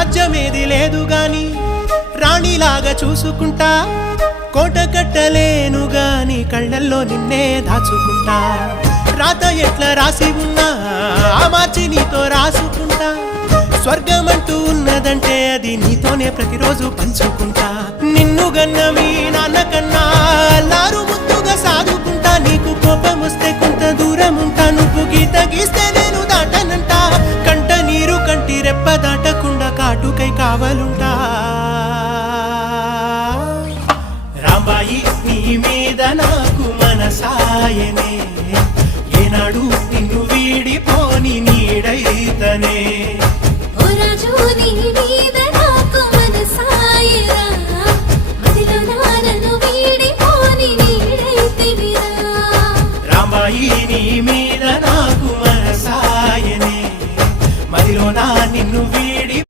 రాజ్యమేది లేదు గాని రాణిలాగా చూసుకుంటా కోట కట్టలేను గాని కళ్ళల్లో నిన్నే దాచుకుంటా రాత ఎట్లా రాసి ఉన్నా ఆ మార్చి నీతో రాసుకుంటా స్వర్గమంటూ ఉన్నదంటే అది నీతోనే ప్రతిరోజు పంచుకుంటా నిన్ను గన్నవి నాన్నకన్నా లారు ముద్దుగా సాదుకుంటా నీకు కోపం వస్తే కొంత దూరం ఉంటా నువ్వు గీత గీస్తే నేను దాటనంట కంట నీరు కంటి రెప్ప దాటకుండా కాటుకై కావలుంటా రాంబాయి నీ మీద నాకు మనసాయనే ఏనాడు నిన్ను వీడిపోని నీడైతనే ఓ రాజు నీ మీద